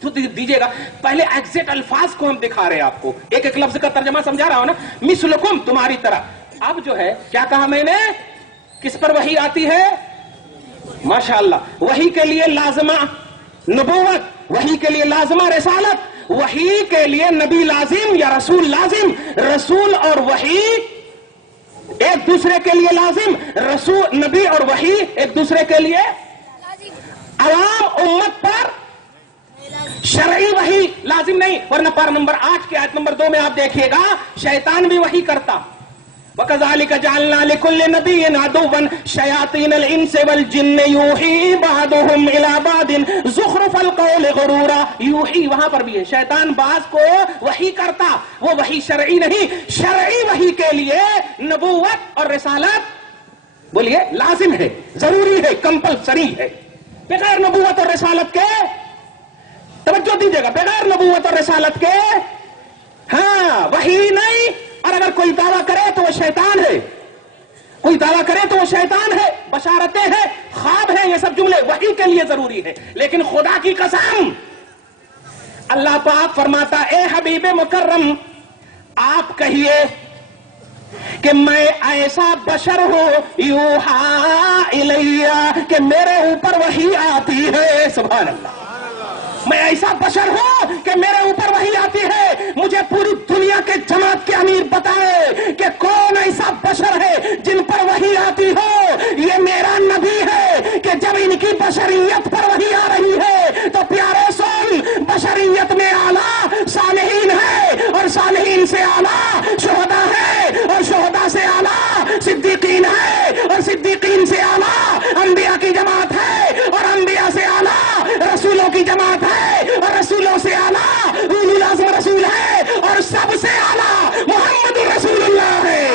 تو دیجیے گا. پہلے ایگزیکٹ الفاظ کو ہم دکھا رہے ہیں آپ کو, ایک ایک لفظ کا ترجمہ سمجھا رہا ہوں نا. مثلکم, تمہاری طرح. اب جو ہے کیا کہا میں نے, کس پر وحی آتی ہے؟ ماشاءاللہ, وحی کے لیے لازمہ نبوت, وحی کے لیے لازمہ رسالت, وحی کے لیے نبی لازم یا رسول لازم. رسول اور وحی ایک دوسرے کے لیے لازم, رسول نبی اور وحی ایک دوسرے کے لیے عوام امت پر شرعی وحی لازم نہیں. ورنہ پارہ نمبر 8 کی آیت نمبر 2 میں آپ دیکھیے گا شیطان بھی وحی کرتا. وَكَذَلِكَ جَعَلْنَا لِكُلِّ نَبِيٍّ عَدُوًّا شَيَاطِينَ الْإِنسِ وَالْجِنِّ يُوحِي بَعْضُهُمْ إِلَى بَعْضٍ زُخْرُفَ الْقَوْلِ غُرُورًا. یوحی وہاں پر بھی ہے, شیطان بعض کو وحی کرتا, وہ وحی شرعی نہیں. شرعی وحی کے لیے نبوت اور رسالت بولیے لازم ہے, ضروری ہے, کمپلسری ہے. بغیر نبوت اور رسالت کے, توجہ دیجیے گا, بغیر نبوت اور رسالت کے ہاں وحی نہیں. اور اگر کوئی دعویٰ کرے تو وہ شیطان ہے, کوئی دعویٰ کرے تو وہ شیطان ہے. بشارتیں ہیں, خواب ہیں, یہ سب جملے وحی کے لیے ضروری ہے. لیکن خدا کی قسم, اللہ پاک فرماتا اے حبیب مکرم آپ کہیے کہ میں ایسا بشر ہوں یوحا الیہ, کہ میرے اوپر وحی آتی ہے. سبحان اللہ, میں ایسا بشر ہوں کہ میرے اوپر وحی آتی ہے. مجھے پوری دنیا کے جماعت کے امیر بتائے کہ کون ایسا بشر ہے جن پر وحی آتی ہو. یہ میرا نبی ہے کہ جب ان کی بشریت پر وحی آ رہی ہے تو پیارے سن, بشریت میں اعلیٰ صالحین ہے, اور صالحین سے اعلیٰ شہداء ہے, اور شہداء سے اعلیٰ صدیقین ہے, اور صدیقین سے اعلیٰ انبیاء کی جماعت ہے, اور انبیاء سے اعلیٰ رسولوں کی جماعت ہے, اور رسولوں سے اعلیٰ اولو العزم رسول ہے, اور سب سے اعلیٰ محمد رسول اللہ ہے.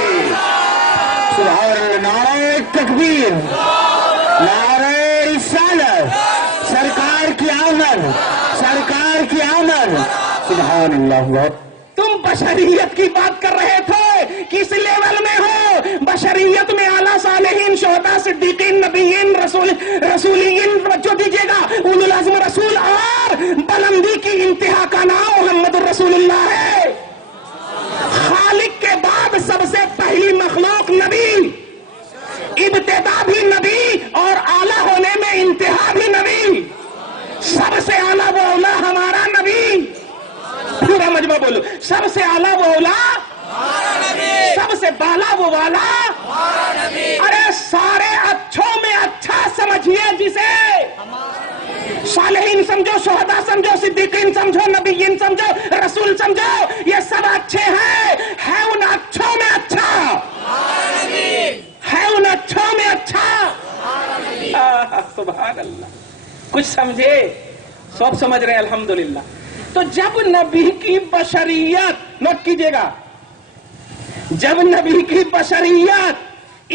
سبحان اللہ, نعرہ تکبیر, نعرہ رسالت, سرکار کی آمد, سرکار کی آمد. سبحان اللہ. تم بشریت کی بات کر رہے تھے, کس لیول میں ہو؟ بشریت میں اعلیٰ صالحین, شہداء, صدیقین, نبیین, رسولین, توجہ دیجیے گا, اولو العزم رسول, اور بلندی کی انتہا کا نام محمد رسول اللہ ہے. خالق کے بعد سب سے پہلی مخلوق نبی, ابتدا بھی نبی اور اعلیٰ ہونے میں انتہا بھی نبی. سب سے اعلیٰ وہ اولا ہمارا نبی. پورا مجمع بولو, سب سے اعلیٰ وہ اولا, سب سے بالا وہ والا. ارے سارے اچھوں میں اچھا سمجھیے جسے, صالحین سمجھو, شہداء سمجھو, صدیقین سمجھو, نبیین سمجھو, رسول سمجھو, یہ سب اچھے ہیں. ہے ان اچھوں میں اچھا, ہے ان اچھوں میں اچھا. سبحان اللہ. کچھ سمجھے؟ سب سمجھ رہے ہیں الحمدللہ. تو جب نبی کی بشریت, نوٹ کیجئے گا, جب نبی کی بشریت,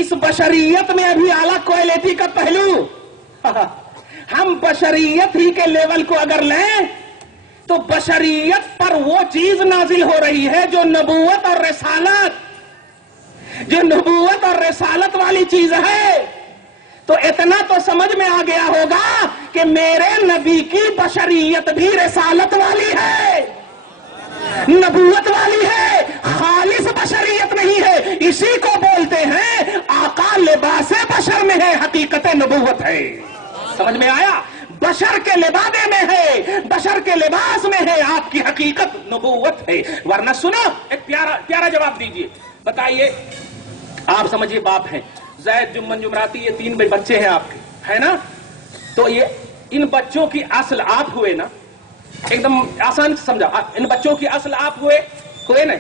اس بشریت میں ابھی اعلیٰ کوالٹی کا پہلو, ہم بشریت ہی کے لیول کو اگر لیں تو بشریت پر وہ چیز نازل ہو رہی ہے جو نبوت اور رسالت, جو نبوت اور رسالت والی چیز ہے. تو اتنا تو سمجھ میں آ گیا ہوگا کہ میرے نبی کی بشریت بھی رسالت والی ہے, نبوت والی ہے, خالص بشریت نہیں ہے. اسی کو بولتے ہیں آقا لباس بشر میں ہے, حقیقت نبوت ہے. سمجھ میں آیا؟ بشر کے لبادے میں ہے, بشر کے لباس میں ہے, آپ کی حقیقت نبوت ہے. ورنہ سنو, ایک پیارا جواب دیجئے, بتائیے, آپ سمجھیے باپ ہیں, زید, جمن, جمراتی, یہ 3 بچے ہیں آپ کے, ہے نا؟ تو یہ ان بچوں کی اصل آپ ہوئے نا, ایک دم آسان سمجھا, ان بچوں کی اصل آپ ہوئے نا.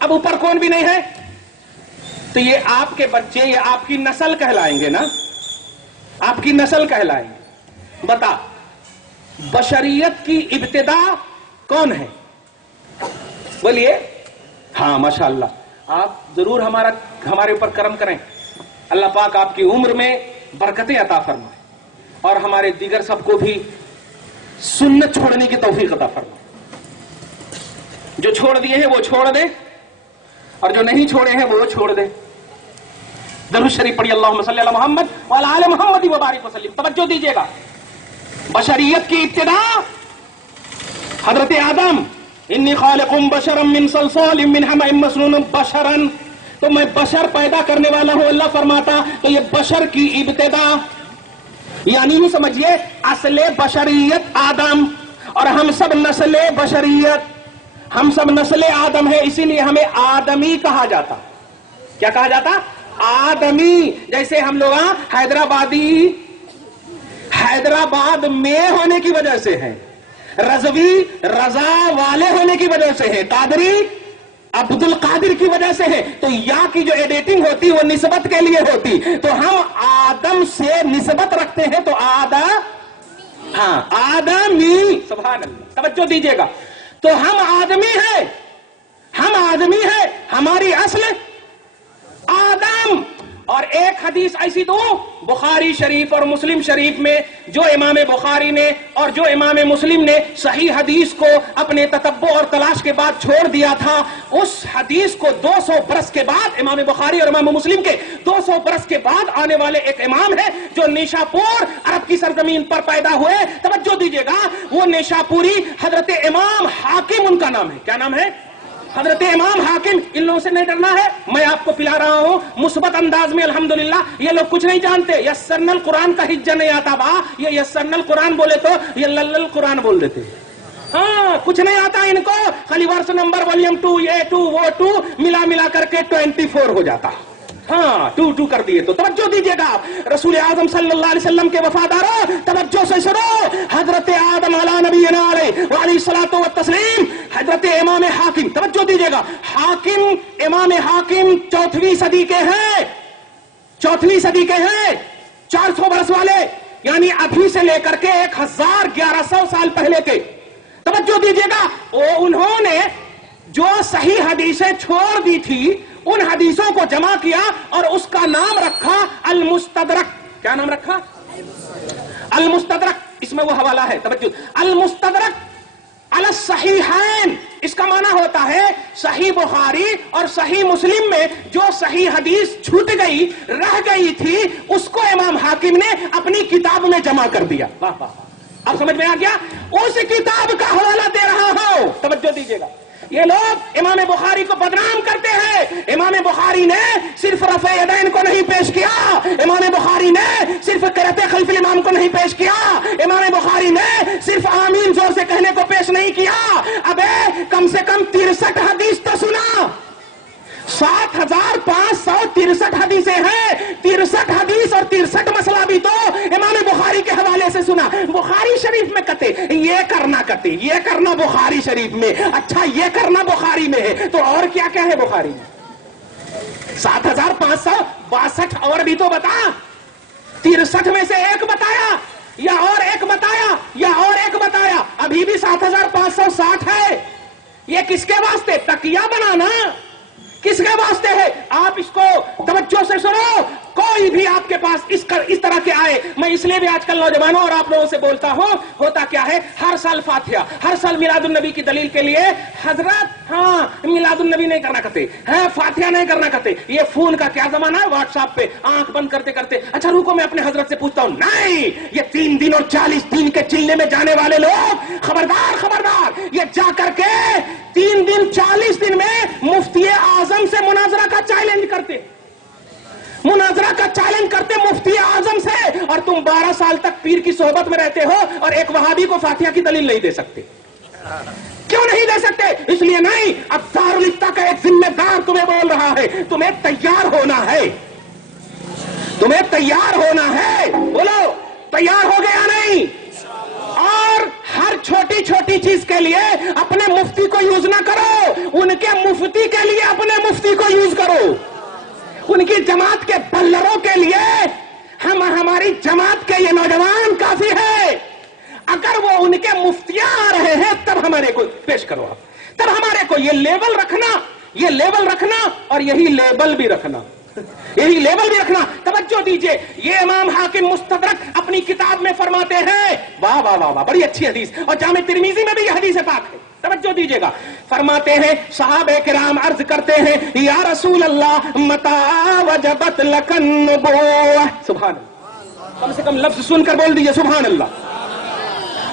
اب اوپر کون بھی نہیں ہے, تو یہ آپ کے بچے, یہ آپ کی نسل کہلائیں گے نا, آپ کی نسل کہلائیں گے. بتا, بشریت کی ابتدا کون ہے؟ بولیے. ہاں ماشاءاللہ, آپ ضرور ہمارے اوپر کرم کریں. اللہ پاک آپ کی عمر میں برکتیں عطا فرمائے, اور ہمارے دیگر سب کو بھی سنت چھوڑنے کی توفیق عطا فرمائے. جو چھوڑ دیے ہیں وہ چھوڑ دیں, اور جو نہیں چھوڑے ہیں وہ چھوڑ دیں. درود شریف پڑھی, اللہم صلی علی محمد وعلی آل محمد وبارک وسلم. توجہ دیجیے گا, بشریت کی ابتدا حضرت آدم انی خالق بشرا من صلصال من حمأ مسنون بشرا، تو میں بشر پیدا کرنے والا ہوں، اللہ فرماتا. تو یہ بشر کی ابتدا، یعنی یہ سمجھیے اصل بشریت آدم، اور ہم سب نسل بشریت، ہم سب نسل آدم ہے، اسی لیے ہمیں آدمی کہا جاتا. کیا کہا جاتا؟ آدمی. جیسے ہم لوگ حیدرآبادی حیدرآباد میں ہونے کی وجہ سے ہیں، رضوی رضا والے ہونے کی وجہ سے ہے، قادری عبد القادر کی وجہ سے ہے. تو یا کی جو ایڈیٹنگ ہوتی وہ نسبت کے لیے ہوتی، تو ہم آدم سے نسبت رکھتے ہیں، تو آدمی. سبحان اللہ، توجہ دیجیے گا. تو ہم آدمی ہیں، ہم آدمی ہیں، ہماری اصل آدم. اور ایک حدیث ایسی تو بخاری شریف اور مسلم شریف میں جو امام بخاری نے اور جو امام مسلم نے صحیح حدیث کو اپنے تتبع اور تلاش کے بعد چھوڑ دیا تھا، اس حدیث کو 200 برس کے بعد، امام بخاری اور امام مسلم کے 200 برس کے بعد آنے والے ایک امام ہے جو نیشاپور عرب کی سرزمین پر پیدا ہوئے. توجہ دیجیے گا، وہ نیشاپوری حضرت امام حاکم ان کا نام ہے. کیا نام ہے؟ حضرت امام حاکم. ان لوگوں سے نہیں ڈرنا ہے، میں آپ کو پلا رہا ہوں مثبت انداز میں. الحمدللہ یہ لوگ کچھ نہیں جانتے، یسرنا القرآن کا ہجہ نہیں آتا. یہ یسرنا القرآن بولے تو یہ لل القرآن بول دیتے. ہاں کچھ نہیں آتا ان کو، خالی ورس نمبر والیوم 2 یہ 2 وہ 2 ملا کر کے 24 ہو جاتا. ہاں 2 کر دیے. تو توجہ دیجیے گا، رسول اعظم صلی اللہ علیہ وسلم کے وفاداروں توجہ سے سنو. حضرت آدم علی نبینا علیہ وعلیہ الصلوۃ والتسلیم، حضرت امام حاکم، توجہ دیجیے گا، حاکم امام حاکم 4ویں صدی کے ہیں، 4ویں صدی کے ہیں، 400 برس والے، یعنی ابھی سے لے کر کے 1100 سال پہلے کے. توجہ دیجیے گا، انہوں نے جو صحیح حدیثیں چھوڑ دی تھی ان حدیثوں کو جمع کیا اور اس کا نام رکھا المستدرک. کیا نام رکھا؟ المستدرک. اس میں وہ حوالہ ہے، توجہ، المستدرک علی الصحیحین. اس کا معنی ہوتا ہے صحیح بخاری اور صحیح مسلم میں جو صحیح حدیث چھوٹ گئی رہ گئی تھی اس کو امام حاکم نے اپنی کتاب میں جمع کر دیا. واہ واہ، اب سمجھ میں آ گیا؟ اس کتاب کا حوالہ دے رہا ہوں، توجہ دیجیے گا. یہ لوگ امام بخاری کو بدنام کرتے ہیں. امام بخاری نے صرف رفع یدین کو نہیں پیش کیا، امام بخاری نے صرف قرأت خلف الامام کو نہیں پیش کیا، امام بخاری نے صرف آمین زور سے کہنے کو پیش نہیں کیا. ابے کم سے کم 63 حدیث تو سنا. 7563 حدیثیں ہیں. 63 حدیث اور 63 مسئلہ بھی تو امام بخاری کے حوالے سے سنا. بخاری شریف میں کہتے یہ کرنا، کہتے یہ کرنا بخاری شریف میں، اچھا یہ کرنا بخاری میں ہے، تو اور کیا کیا ہے بخاری میں؟ 7562 اور بھی تو بتا. 63 میں سے ایک بتایا یا اور ایک بتایا یا اور ایک بتایا، ابھی بھی 7560 ہے. یہ کس کے واسطے؟ تکیہ بنانا کس کے واسطے ہے؟ آپ اس کو توجہ سے سنو. کوئی بھی آپ کے پاس اس طرح کے آئے، میں اس لیے بھی آج کل نوجوانوں اور آپ لوگوں سے بولتا ہوں، ہوتا کیا ہے، ہر سال فاتحہ، ہر سال میلاد النبی کی دلیل کے لیے حضرت میلاد النبی نہیں کرنا کہتے ہیں، فاتحہ نہیں کرنا کہتے. یہ فون کا کیا زمانہ ہے، واٹس ایپ پہ آنکھ بند کرتے کرتے اچھا رکو میں اپنے حضرت سے پوچھتا ہوں. نہیں، یہ 3 دن اور 40 دن کے چلنے میں جانے والے لوگ خبردار خبردار، یہ جا کر کے 3 دن 40 دن میں مفتی اعظم سے مناظرہ کا چیلنج کرتے، مناظرہ کا چیلنج کرتے مفتی اعظم سے. اور تم 12 سال تک پیر کی صحبت میں رہتے ہو اور ایک وہابی کو فاتحہ کی دلیل نہیں دے سکتے. کیوں نہیں دے سکتے؟ اس لیے نہیں. اب دارالفتہ کا ایک ذمہ دار تمہیں بول رہا ہے، تمہیں تیار ہونا ہے، تمہیں تیار ہونا ہے. بولو تیار ہو گیا نہیں؟ اور ہر چھوٹی چھوٹی چیز کے لیے اپنے مفتی کو یوز نہ کرو، ان کے مفتی کے لیے اپنے مفتی کو یوز کرو. ان کی جماعت کے بلروں کے لیے ہماری جماعت کے یہ نوجوان کافی ہے. اگر وہ ان کے مفتیاں آ رہے ہیں تب ہمارے کو پیش کرو، آپ تب ہمارے کو یہ لیبل رکھنا، یہ لیبل رکھنا اور یہی لیبل بھی رکھنا، یہی لیبل بھی رکھنا. توجہ دیجئے، یہ امام حاکم مستدرک اپنی کتاب میں فرماتے ہیں، واہ واہ واہ واہ، بڑی اچھی حدیث، اور جامع ترمذی میں بھی یہ حدیث پاک ہے. توجہ دیجیے گا، فرماتے ہیں صحابہ کرام عرض کرتے ہیں یا رسول اللہ متى وجبت لك النبوة. سبحان اللہ، کم سے کم لفظ سن کر بول دیجئے سبحان اللہ.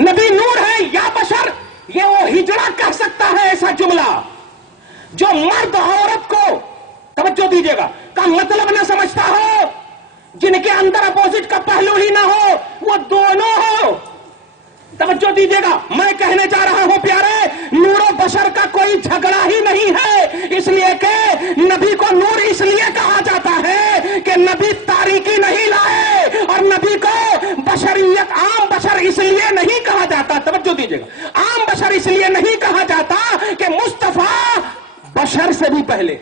نبی نور ہے یا بشر، یہ وہ ہجڑا کہہ سکتا ہے ایسا جملہ جو مرد عورت کو، توجہ دیجیے گا، کا مطلب نہ سمجھتا ہو، جن کے اندر اپوزٹ کا پہلو ہی نہ ہو، وہ دونوں ہو۔ توجہ دیجیے گا، میں کہنے جا رہا ہوں پیارے، نور و بشر کا کوئی جھگڑا ہی نہیں ہے، اس لیے کہ نبی کو نور اس لیے کہا جاتا ہے کہ نبی تاریکی نہیں لائے، اور نبی کو بشریت، عام بشر اس لیے نہیں کہا جاتا، توجہ دیجیے گا، عام بشر اس لیے نہیں کہا جاتا کہ مصطفیٰ بشر سے بھی پہلے۔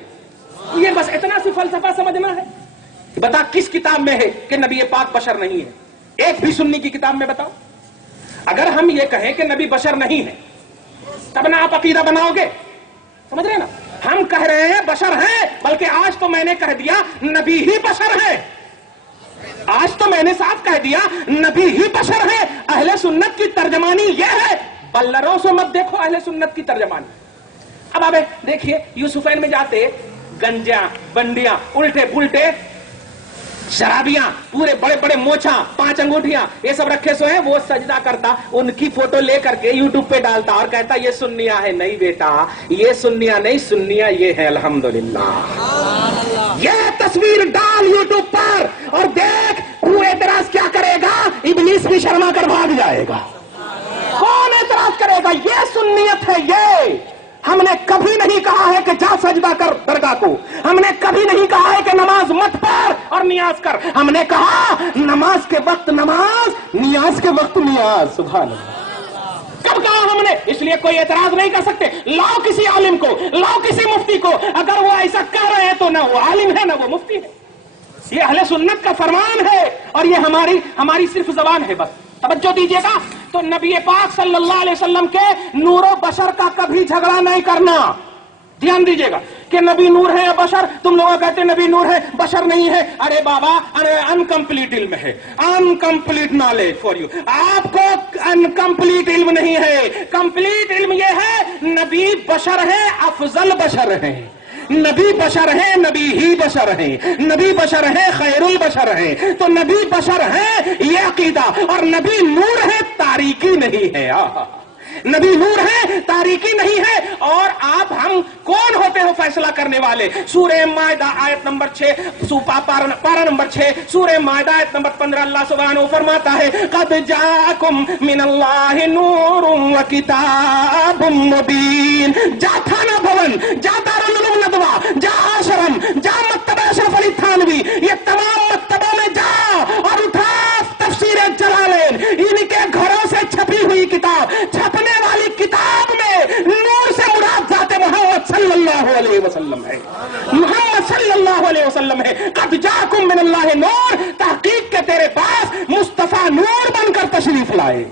یہ بس اتنا سی فلسفہ سمجھنا ہے۔ بتا کس کتاب میں ہے کہ نبی پاک بشر نہیں ہے؟ ایک بھی سنی کی کتاب میں بتاؤ۔ اگر ہم یہ کہیں کہ نبی بشر نہیں ہے تب نہ آپ عقیدہ بناؤ گے، سمجھ رہے نا؟ ہم کہہ رہے ہیں بشر ہیں، بلکہ آج تو میں نے کہہ دیا نبی ہی بشر ہے، آج تو میں نے صاف کہہ دیا نبی ہی بشر ہے۔ اہل سنت کی ترجمانی یہ ہے، بلروں سے مت دیکھو اہل سنت کی ترجمانی۔ اب دیکھیے یوسفین میں جاتے، گنجیاں، بنڈیاں، الٹے پلٹے شرابیاں، پورے بڑے بڑے موچھاں، 5 انگوٹھیاں، یہ سب رکھے سو ہیں، وہ سجدہ کرتا، ان کی فوٹو لے کر کے یوٹیوب پہ ڈالتا اور کہتا یہ سنیاں ہے۔ نہیں بیٹا، یہ سنیاں نہیں، سنیاں یہ ہے، الحمدللہ۔ یہ تصویر ڈال یوٹیوب پر اور دیکھ، تو اعتراض کیا کرے گا؟ ابلیس بھی شرما کر بھاگ جائے گا۔ کون اعتراض کرے گا؟ یہ سنیت ہے۔ یہ ہم نے کبھی نہیں کہا ہے کہ جا سجدہ کر درگاہ کو، ہم نے کبھی نہیں کہا ہے کہ نماز مت پڑھ اور نیاز کر، ہم نے کہا نماز کے وقت نماز، نیاز کے وقت نیاز۔ سبحان اللہ۔ کب کہا ہم نے؟ اس لیے کوئی اعتراض نہیں کر سکتے۔ لاؤ کسی عالم کو، لاؤ کسی مفتی کو، اگر وہ ایسا کہہ رہے ہیں تو نہ وہ عالم ہے نہ وہ مفتی ہے۔ یہ اہل سنت کا فرمان ہے، اور یہ ہماری صرف زبان ہے بس۔ توجہ دیجیے گا، تو نبی پاک صلی اللہ علیہ وسلم کے نور و بشر کا کبھی جھگڑا نہیں کرنا۔ دھیان دیجیے گا کہ نبی نور ہے یا بشر، تم لوگ کہتے ہیں نبی نور ہے بشر نہیں ہے، ارے بابا، ارے انکمپلیٹ علم ہے، انکمپلیٹ نالج فار یو، آپ کو انکمپلیٹ علم نہیں ہے۔ کمپلیٹ علم یہ ہے نبی بشر ہے، افضل بشر ہے، نبی بشر ہے، نبی ہی بشر ہے، نبی بشر ہے، خیر البشر ہے۔ تو نبی بشر ہے یہ عقیدہ، اور نبی نور ہے، تاریکی نہیں ہے۔ نبی نور ہے، تاریکی نہیں ہے۔ اور آپ ہم کون ہوتے ہو فیصلہ کرنے والے؟ سورہ مائدہ آیت نمبر 6، پارہ نمبر 6 سورہ مائدہ آیت نمبر 15، اللہ سبحانہ فرماتا ہے قد جاءکم من اللہ نور و کتاب مبین۔ جا تھانہ بھون، جا دارالعلوم ندوہ، جا آشرم، جا مکتبہ اشرف علی تھانوی، یہ تمام مکتبوں میں جا اور اٹھا تفسیر جلالین، ان کے گھروں سے چھپی ہوئی کتاب، چھپنے والی کتاب میں نور سے مراد ذات محمد صلی اللہ علیہ وسلم ہے، محمد صلی اللہ علیہ وسلم ہے۔ قد جاکم من اللہ نور، تحقیق کے تیرے پاس مصطفیٰ نور بن کر تشریف لائے،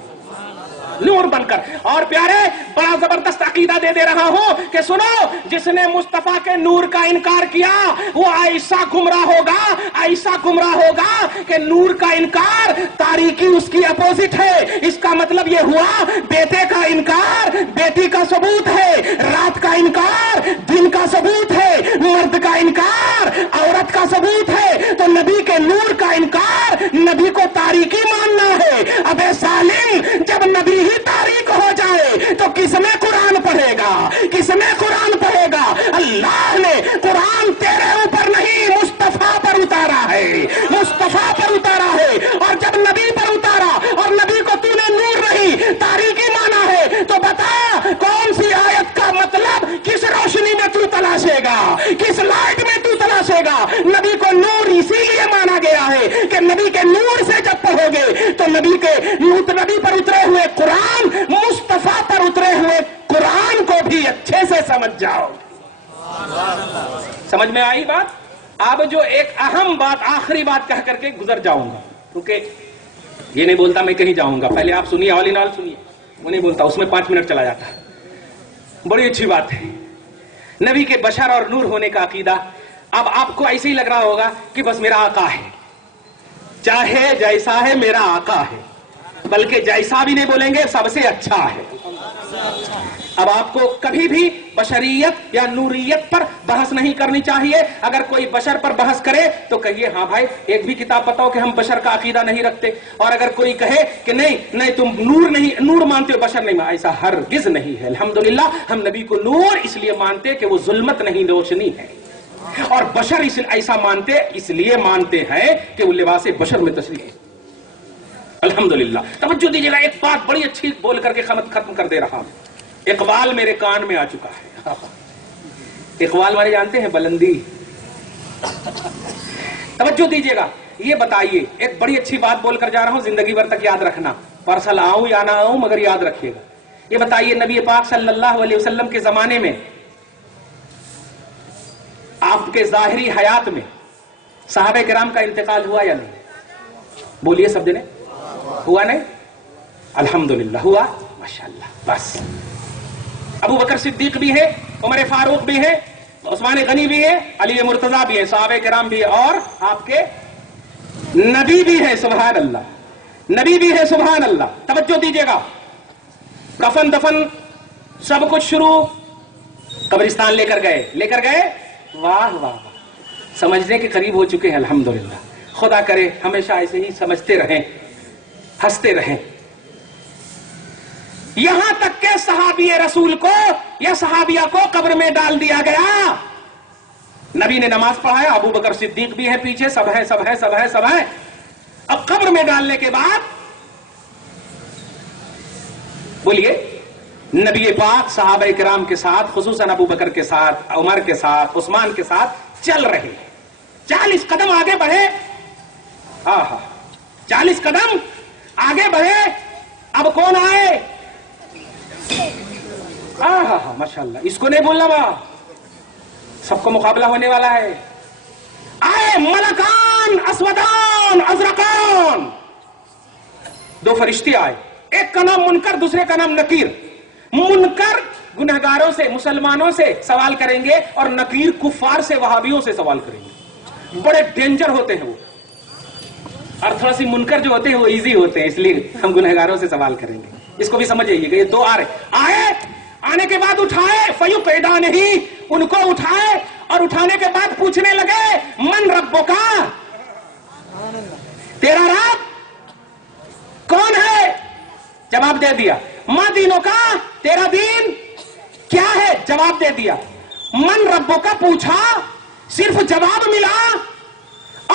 نور بن کر۔ اور پیارے، بڑا زبردست عقیدہ دے رہا ہوں کہ سنو، جس نے مصطفیٰ کے نور کا انکار کیا وہ ایسا گمراہ ہوگا، ایسا گمراہ ہوگا کہ نور کا انکار، تاریکی اس کی اپوزٹ ہے۔ اس کا مطلب یہ ہوا بیٹے کا انکار بیٹی کا ثبوت ہے، رات کا انکار دن کا ثبوت ہے، مرد کا انکار عورت کا ثبوت ہے۔ تو نبی کے نور کا انکار نبی کو تاریکی ماننا ہے۔ اب سالم، جب نبی ہی تاریک ہو جائے تو کس میں قرآن پڑھے گا؟ کس میں قرآن پڑھے گا؟ اللہ نے قرآن تیرے اوپر نہیں، مصطفیٰ پر اتارا ہے، مصطفیٰ پر اتارا ہے۔ اور جب نبی پر اتارا اور نبی کو تو نے نور نہیں تاریکی مانا ہے، تو بتا کون سی آیت کا مطلب کس روشنی میں تو تلاشے گا، کس لائٹ میں تو تلاشے گا؟ نبی کو نور اسی لیے مانا گیا ہے کہ نبی کے نور سے جب پڑھو گے تو نبی پر اترے ہوئے قرآن، مصطفیٰ پر اترے ہوئے قرآن کو بھی اچھے سے سمجھ جاؤ۔ سمجھ میں آئی بات؟ اب جو ایک اہم بات، آخری بات کہہ کر کے گزر جاؤں گا، کیونکہ یہ نہیں بولتا میں کہیں جاؤں گا، پہلے آپ سنیے، آل ان آل سنیے، وہ نہیں بولتا، اس میں 5 منٹ چلا جاتا ہے۔ بڑی اچھی بات ہے نبی کے بشر اور نور ہونے کا عقیدہ۔ اب آپ کو ایسے ہی لگ رہا ہوگا کہ بس میرا آقا ہے، چاہے جیسا ہے میرا آقا ہے، بلکہ جیسا بھی نہیں بولیں گے، سب سے اچھا ہے۔ اب آپ کو کبھی بھی بشریت یا نوریت پر بحث نہیں کرنی چاہیے. اگر کوئی بشر پر بحث کرے تو کہیے ہاں بھائی ایک بھی کتاب بتاؤ کہ ہم بشر کا عقیدہ نہیں رکھتے. اور اگر کوئی کہے کہ نہیں تم نور مانتے ہو بشر نہیں, ایسا ہرگز نہیں ہے. الحمدللہ ہم نبی کو نور اس لیے مانتے کہ وہ ظلمت نہیں روشنی ہے, اور بشر ایسا مانتے اس لیے مانتے ہیں کہ وہ لباس بشر میں تشریح ہے. الحمدللہ. توجہ دیجیے گا, ایک بات بڑی اچھی بول کر کے ختم کر دے رہا ہوں. اقبال میرے کان میں آ چکا ہے. اقبال والے جانتے ہیں بلندی. توجہ دیجیے گا, یہ بتائیے ایک بڑی اچھی بات بول کر جا رہا ہوں, زندگی بھر تک یاد رکھنا, پرسل آؤں یا نہ آؤں مگر یاد رکھیے گا. یہ بتائیے نبی پاک صلی اللہ علیہ وسلم کے زمانے میں, آپ کے ظاہری حیات میں صحابہ کرام کا انتقال ہوا یا نہیں؟ بولیے سب جنے. ہوا نہیں؟ الحمدللہ ہوا, ماشاءاللہ. بس ابو بکر صدیق بھی ہے, عمر فاروق بھی ہے, عثمان غنی بھی ہے, علی مرتضیٰ بھی ہے, صحابہ کرام بھی ہے, اور آپ کے نبی بھی ہے. سبحان اللہ, نبی بھی ہے. سبحان اللہ. توجہ دیجیے گا, کفن دفن سب کچھ شروع, قبرستان لے کر گئے. واہ واہ, سمجھنے کے قریب ہو چکے ہیں. الحمدللہ. خدا کرے ہمیشہ ایسے ہی سمجھتے رہیں, ہنستے رہیں. یہاں تک کہ صحابی رسول کو یا صحابیہ کو قبر میں ڈال دیا گیا. نبی نے نماز پڑھایا, ابو بکر صدیق بھی ہے پیچھے, سب ہے. اب قبر میں ڈالنے کے بعد بولیے, نبی پاک صحابہ کرام کے ساتھ, خصوصاً ابو بکر کے ساتھ, عمر کے ساتھ, عثمان کے ساتھ چل رہے ہیں. 40 قدم آگے بڑھے. 40 قدم آگے بڑھے. اب کون آئے؟ ماشاءاللہ, اس کو نہیں بولنا با, سب کو مقابلہ ہونے والا ہے. آئے ملکان اسودان ازرقان, 2 فرشتے آئے. ایک کا نام منکر, دوسرے کا نام نکیر. منکر گنہگاروں سے, مسلمانوں سے سوال کریں گے, اور نکیر کفار سے, وہابیوں سے سوال کریں گے. بڑے ڈینجر ہوتے ہیں وہ, اور تھوڑا سی منکر جو ہوتے ہیں وہ ایزی ہوتے ہیں, اس لیے ہم گنہگاروں سے سوال کریں گے. اس کو بھی سمجھ جائیے گا. یہ 2 آ رہے, آئے, آنے کے بعد اٹھائے, فیقیدان ہی, ان کو اٹھائے, اور اٹھانے کے بعد پوچھنے لگے من ربک, تیرا رب کون ہے؟ جواب دے دیا. ما دینوں کا, تیرا دین کیا ہے؟ جواب دے دیا. من ربوں کا پوچھا, صرف جواب ملا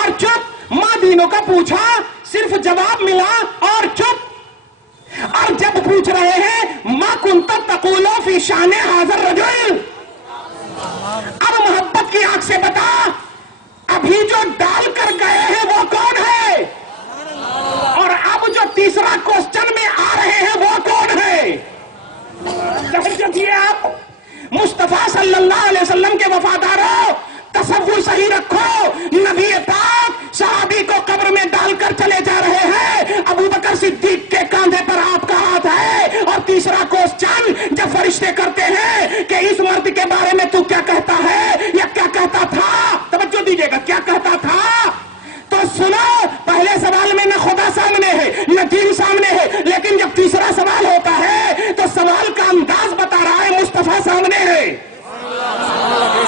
اور چپ. ما دینوں کا پوچھا, صرف جواب ملا اور چپ. اور جب پوچھ رہے ہیں ما کنت تقول فی شان حاضر رجل, اب محبت کی آنکھ سے بتا, ابھی جو ڈال کر گئے ہیں وہ کون ہے؟ اور اب جو تیسرا کوسچن میں آ رہے ہیں وہ کون ہے؟ آپ مصطفیٰ صلی اللہ علیہ وسلم کے وفاداروں, تصور صحیح رکھو. نبی پاک صحابی کو قبر میں ڈال کر چلے جا رہے ہیں. ابو بکر صدیق کے کاندھے پر آپ کا ہاتھ ہے. اور تیسرا کوسچن جب فرشتے کرتے ہیں کہ اس مرد کے بارے میں تو کیا کہتا ہے یا کیا کہتا تھا, توجہ دیجیے گا, کیا کہتا تھا, تو سنو. پہلے سوال میں نہ خدا سامنے ہے نہ دین سامنے ہے, لیکن جب تیسرا سوال ہوتا ہے تو سوال کا انداز بتا رہا ہے مصطفیٰ سامنے ہے,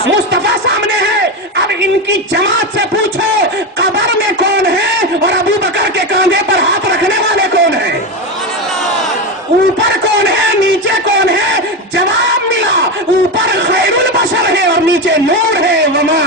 مصطفیٰ سامنے ہے. اب ان کی جماعت سے پوچھو قبر میں کون ہے اور ابو بکر کے کاندھے پر ہاتھ رکھنے والے کون ہیں, اوپر کون ہے نیچے کون ہے؟ جواب ملا, اوپر خیر البشر ہے اور نیچے نور ہے. وما